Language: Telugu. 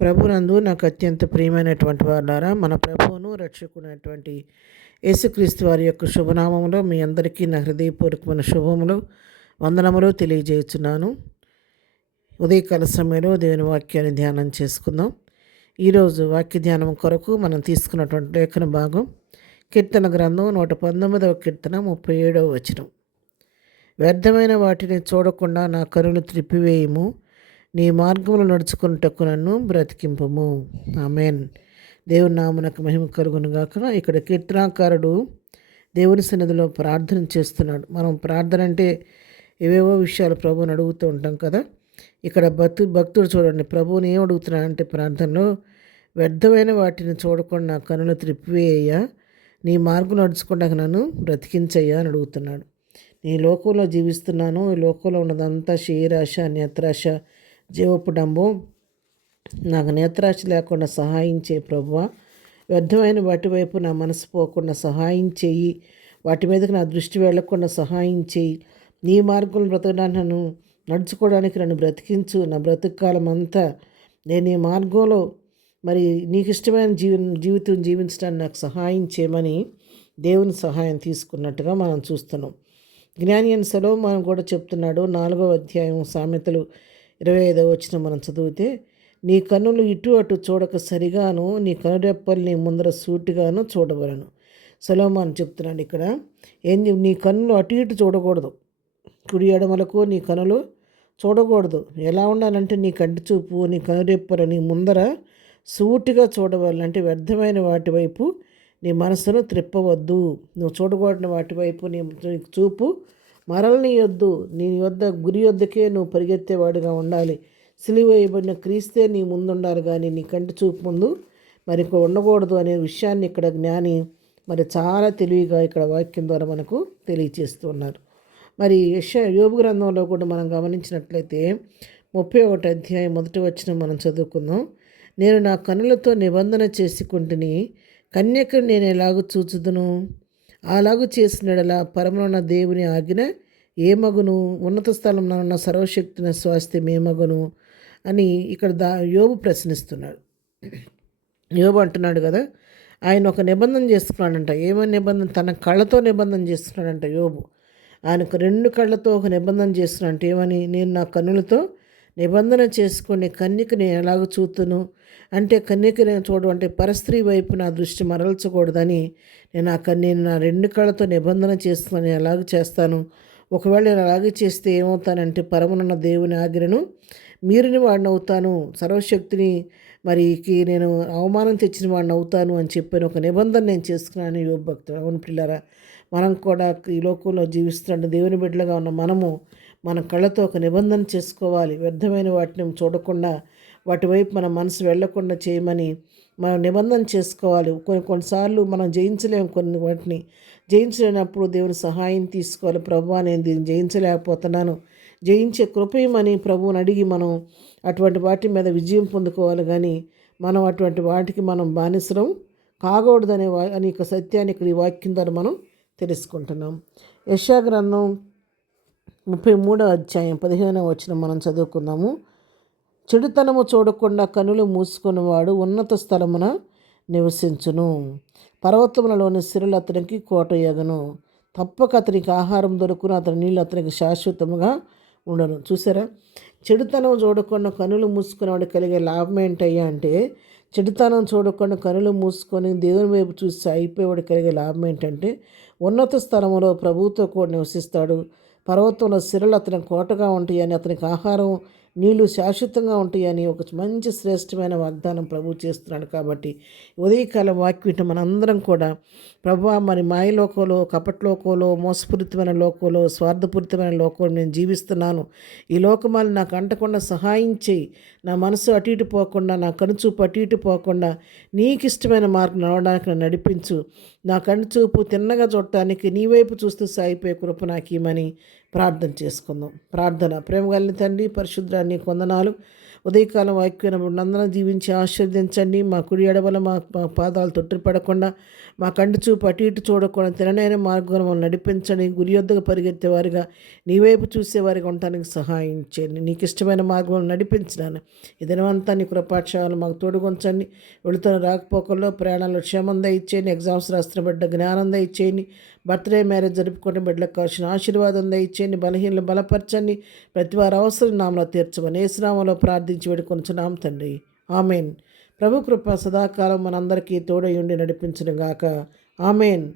ప్రభునందు నాకు అత్యంత ప్రియమైనటువంటి వారులారా, మన ప్రభువును రక్షకునైనటువంటి యేసుక్రీస్తు వారి యొక్క శుభనామములో మీ అందరికీ నా హృదయపూర్వకమైన శుభములు, వందనములు తెలియజేస్తున్నాను. ఉదయకాల సమయంలో దేవుని వాక్యాన్ని ధ్యానం చేసుకుందాం. ఈరోజు వాక్య ధ్యానం కొరకు మనం తీసుకున్నటువంటి లేఖన భాగం కీర్తన గ్రంథం 119వ కీర్తన 37వ వచనం. వ్యర్థమైన వాటిని చూడకుండా నా కనులు త్రిప్పివేయము, నీ మార్గములు నడుచుకున్నటకు నన్ను బ్రతికింపము. ఆమేన్. దేవుని నామమునకు మహిమ కలుగును గాక. ఇక్కడ కీర్తనాకారుడు దేవుని సన్నిధిలో ప్రార్థన చేస్తున్నాడు. మనం ప్రార్థన అంటే ఏవేవో విషయాలు ప్రభువుని అడుగుతూ ఉంటాం కదా. ఇక్కడ భక్తుడు చూడండి, ప్రభువుని ఏం అడుగుతున్నాడంటే ప్రార్థనలో, వ్యర్థమైన వాటిని చూడకుండా నా కనులు త్రిప్పివేయ్యా, నీ మార్గం నడుచుకుంటాక నన్ను బ్రతికించయ్యా అని అడుగుతున్నాడు. నీ లోకంలో జీవిస్తున్నాను, ఈ లోకంలో ఉన్నదంతా శరీరాశ, నేత్రాశ, జీవపు డంబం. నాకు నేత్రాశ లేకుండా సహాయం చేయి ప్రభువా. వ్యర్థమైన వాటి వైపు నా మనసు పోకుండా సహాయం చేయి. వాటి మీదకి నా దృష్టి వెళ్లకుండా సహాయం చేయి. నీ మార్గంలో బ్రతకడానికి నన్ను నడుచుకోవడానికి నన్ను బ్రతికించు. నా బ్రతుకాలం అంతా నేను ఈ మార్గంలో మరి నీకు ఇష్టమైన జీవితం జీవించడానికి నాకు సహాయం చేయమని దేవుని సహాయం తీసుకున్నట్టుగా మనం చూస్తున్నాం. జ్ఞాని అయిన సొలొమోను కూడా చెప్తున్నాడు. 4వ అధ్యాయం సామెతలు 25వ వచనం మనం చదివితే, నీ కన్నులు ఇటు అటు చూడక సరిగాను, నీ కనురెప్పలు నీ ముందర సూటిగాను చూడవలను. సొలొమోను చెప్తున్నాడు ఇక్కడ, నీ కన్నులు అటు ఇటు చూడకూడదు, కుడి ఎడమలకు నీ కనులు చూడకూడదు. ఎలా ఉండాలంటే నీ కంటి చూపు, నీ కనురెప్పలు నీ ముందర సూటిగా చూడవాలంటే వ్యర్థమైన వాటి వైపు నీ మనసును త్రిప్పవద్దు. నువ్వు చూడకూడని వాటి వైపు నీ చూపు మరలనీయొద్దు. నీ యొద్ద గురి యొద్దకే నువ్వు పరిగెత్తేవాడుగా ఉండాలి. సిలువ వేయబడిన క్రీస్తే నీ ముందు ఉండాలి, కానీ నీ కంటి చూపు ముందు మరి ఉండకూడదు అనే విషయాన్ని ఇక్కడ జ్ఞాని మరి చాలా తెలివిగా ఇక్కడ వాక్యం ద్వారా మనకు తెలియచేస్తున్నారు. మరి యోబు గ్రంథంలో కూడా మనం గమనించినట్లయితే 31వ అధ్యాయం 1వ వచనం మనం చదువుకుందాం. నేను నా కనులతో నిబంధన చేసుకుంటుని, కన్యకను నేను ఎలాగూ చూచుదును, అలాగూ చేసినడలా పరమున దేవుని ఆజ్ఞ ఏమగును, ఉన్నత స్థలంలో ఉన్న సర్వశక్తిని స్వాస్థ్యం ఏమగును అని ఇక్కడ యోబు ప్రశ్నిస్తున్నాడు. యోబు అంటున్నాడు కదా, ఆయన ఒక నిబంధన చేసుకున్నాడంట. ఏమని నిబంధన? తన కళ్ళతో నిబంధన చేస్తున్నాడంట యోబు. ఆయనకు 2 కళ్ళతో ఒక నిబంధన చేస్తున్నాడంట. ఏమని? నేను నా కన్నులతో నిబంధన చేసుకుని కన్యక నేను ఎలాగ చూతును అంటే, కన్యక నేను చూడడం అంటే పరస్త్రీ వైపు నా దృష్టి మరల్చకూడదని నేను నా 2 కళ్ళతో నిబంధన చేస్తున్నాను. నేను ఎలాగ చేస్తాను? ఒకవేళ నేను అలాగే చేస్తే ఏమవుతానంటే పరమునున్న దేవుని ఆజ్ఞను మీరిన వాడిని అవుతాను, సర్వశక్తిని మరికి నేను అవమానం తెచ్చిన వాడిని అవుతాను అని చెప్పిన ఒక నిబంధన నేను చేసుకున్నాను యోబు భక్తుడు. అవును పిల్లారా, మనం కూడా ఈ లోకంలో జీవిస్తున్న దేవుని బిడ్డలుగా ఉన్న మనము మన కళ్ళతో ఒక నిబంధన చేసుకోవాలి. వ్యర్థమైన వాటిని చూడకుండా వాటి వైపు మన మనసు వెళ్లకుండా చేయమని మనం నిబంధన చేసుకోవాలి. కొన్నిసార్లు మనం జయించలేము, కొన్ని వాటిని జయించలేనప్పుడు దేవుని సహాయం తీసుకోవాలి. ప్రభువా, నేను దీన్ని జయించలేకపోతున్నాను, జయించే కృపయమని ప్రభువుని అడిగి మనం అటువంటి వాటి మీద విజయం పొందుకోవాలి. కానీ మనం అటువంటి వాటికి మనం బానిసరం కాకూడదనే అనేక సత్యాన్ని ఇక్కడ ఈ వాక్యం ద్వారా మనం తెలుసుకుంటున్నాం. యెషయా గ్రంథం 33వ అధ్యాయం 15వ వచనం మనం చదువుకుందాము. చెడుతనము చూడకుండా కనులు మూసుకున్నవాడు ఉన్నత స్థలమున నివసించును, పర్వతములలోని సిరులు అతనికి కోట ఎగను, తప్పక అతనికి ఆహారం దొరుకును, అతని నీళ్ళు అతనికి శాశ్వతముగా ఉండను. చూసారా, చెడుతనం చూడకుండా కనులు మూసుకునేవాడు కలిగే లాభం ఏంటయ్యా అంటే, చెడుతనం చూడకుండా కనులు మూసుకొని దేవుని వైపు చూసి అయిపోయేవాడు కలిగే లాభం ఏంటంటే, ఉన్నత స్థలములో ప్రభువుతో కూడా నివసిస్తాడు, పర్వతంలో సిరలు అతని కోటగా ఉంటాయని, అతనికి ఆహారం నీళ్లు శాశ్వతంగా ఉంటాయని ఒక మంచి శ్రేష్టమైన వాగ్దానం ప్రభువు చేస్తున్నాడు. కాబట్టి ఉదయకాలం వాక్యం మనందరం కూడా, ప్రభువా, మరి మాయలోకంలో, కపట్లోకంలో, మోసపూరితమైన లోకంలో, స్వార్థపూరితమైన లోకంలో నేను జీవిస్తున్నాను, ఈ లోకమాలు నాకు అంటకుండా సహాయం చేయి. నా మనసు అటు ఇటు పోకుండా, నా కనుచూపు అటు ఇటు పోకుండా నీకు ఇష్టమైన మార్గం నడవడానికి నన్ను నడిపించు. నా కనుచూపు తిన్నగా చూడటానికి నీ వైపు చూస్తూ సాగిపోయే కృప నాకు ఇమ్మని ప్రార్థన చేసుకుందాం. ప్రార్థన. ప్రేమగలిగిన తండ్రి, పరిశుద్ధాన్ని వందనాలు. ఉదయకాలం వాక్యం నందన జీవించి ఆశీర్వదించండి. మా కుడి ఎడవల మా పాదాలు తొట్టిపడకుండా మా కంటి చూపు అటు ఇటు చూడకుండా తిననైన మార్గం నడిపించండి. గురి యొద్దకు పరిగెత్తేవారిగా నీ వైపు చూసేవారిగా ఉండటానికి సహాయం చేయండి. నీకు ఇష్టమైన మార్గం నడిపించినాను. ఈ దినమంతా నీ కృపాక్షాలను మాకు తోడుగొంచండి. వెళుతున్న రాకపోకల్లో ప్రయాణాల్లో క్షేమం దయచేయండి. ఎగ్జామ్స్ రాస్తున్న బిడ్డ జ్ఞానం దయచేయండి. బర్త్డే మ్యారేజ్ జరుపుకునే బిడ్డలకు కావాల్సిన ఆశీర్వాదం దయచేయండి. బలహీనలు బలపరచండి. ప్రతి వారి అవసరం నామలో తీర్చమని యేసునామములో ప్రార్థించి వేడుకొనుచున్నాం తండ్రి. ఆమెన్. ప్రభు కృప సదాకాలం మనందరికీ తోడై ఉండి నడిపించును గాక. ఆమెన్.